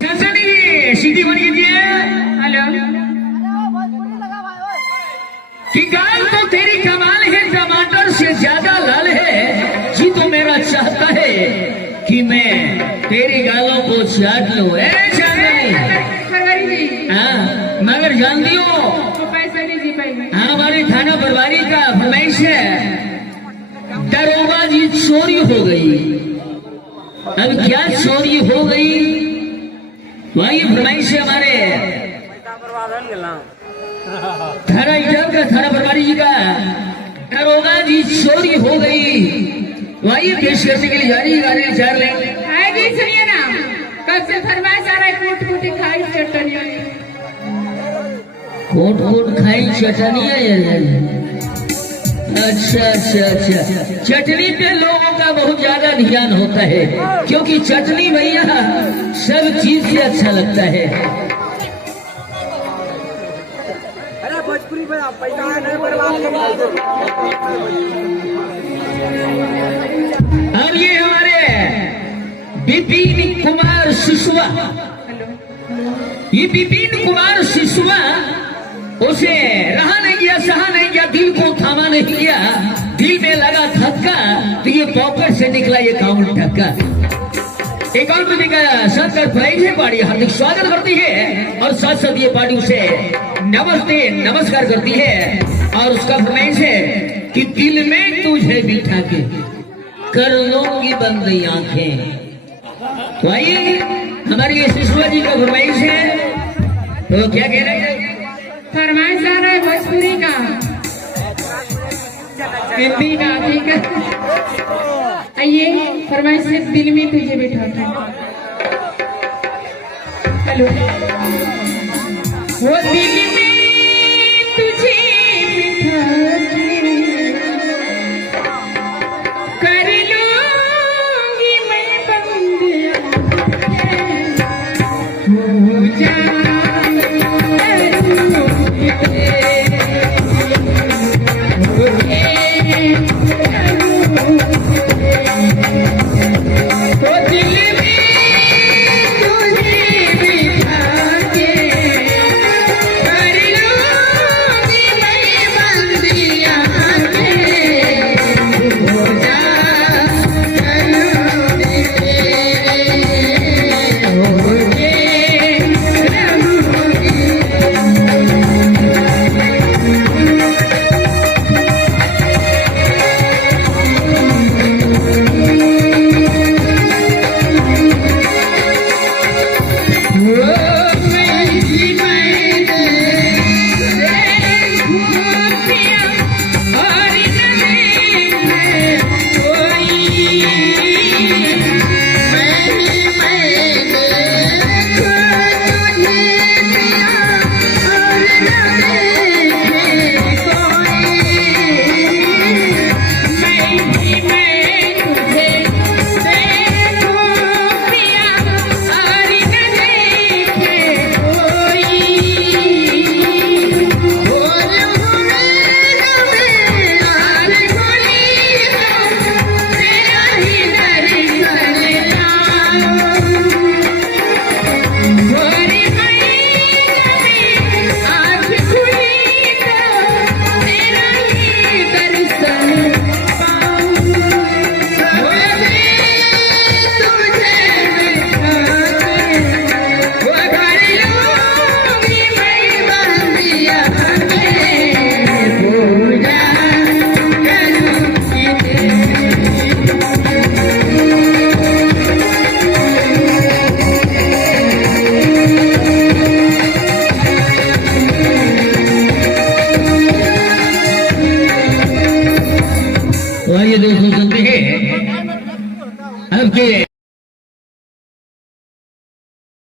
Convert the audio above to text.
सीधी बन कीजिए। हेलो कि गाल तो तेरी कमाल है, टमाटर से ज्यादा लाल है। जी तो मेरा चाहता है कि मैं तेरी गालों को चाट लूं। हाँ मगर जान दियो पैसा लीजिए पहले। हाँ हमारे थाना प्रभारी का फरमाइश है, दरोगा जी चोरी हो गई। अब क्या चोरी हो गई? तो आइए फरमाइश है हमारे थाना इधर का थाना प्रभारी जी का, दरोगा जी चोरी हो गई। तो आइए पेश करने के लिए जारी गाड़ी विचार लेंगे। आएगी सुनिए ना, कब से फरमाइश आ रहा है कूट कूटी खाई चटनी। कोट कोट खाई चटनी है। अच्छा अच्छा अच्छा, चटनी पे लोगों का बहुत ज्यादा ध्यान होता है, क्योंकि चटनी भैया सब चीज से अच्छा लगता है। अरे भोजपुरी में आप पैसा नहीं बर्बाद। अब ये हमारे विपिन कुमार सिसवा, ये विपिन कुमार सिसवा उसे रहा नहीं गया, सहा नहीं गया, दिल को थामा नहीं गया, दिल में लगा धक्का, तो ये पॉकेट से निकला ये काउंट धक्का। अकाउंट में निकाला सरकार प्राइज है, पार्टी हार्दिक स्वागत करती है और साथ साथ ये पार्टी उसे नमस्ते नमस्कार करती है। और उसका फरमाइश है कि दिल में तुझे बिठा के कर लूंगी बंद आंखें। तो आइए हमारी सिसवा जी का फरमाइश है, तो क्या कह रहे हैं? फरमाइश आ रहा है भोजपुरी का, हिंदी का, ठीक है। आइए फरमाइश से दिल में तुझे बिठा के। हेलो वो दिल में तुझे बिठा के कर लूंगी मैं बंद हो जा। ये दोस्तों सुनते हैं अब के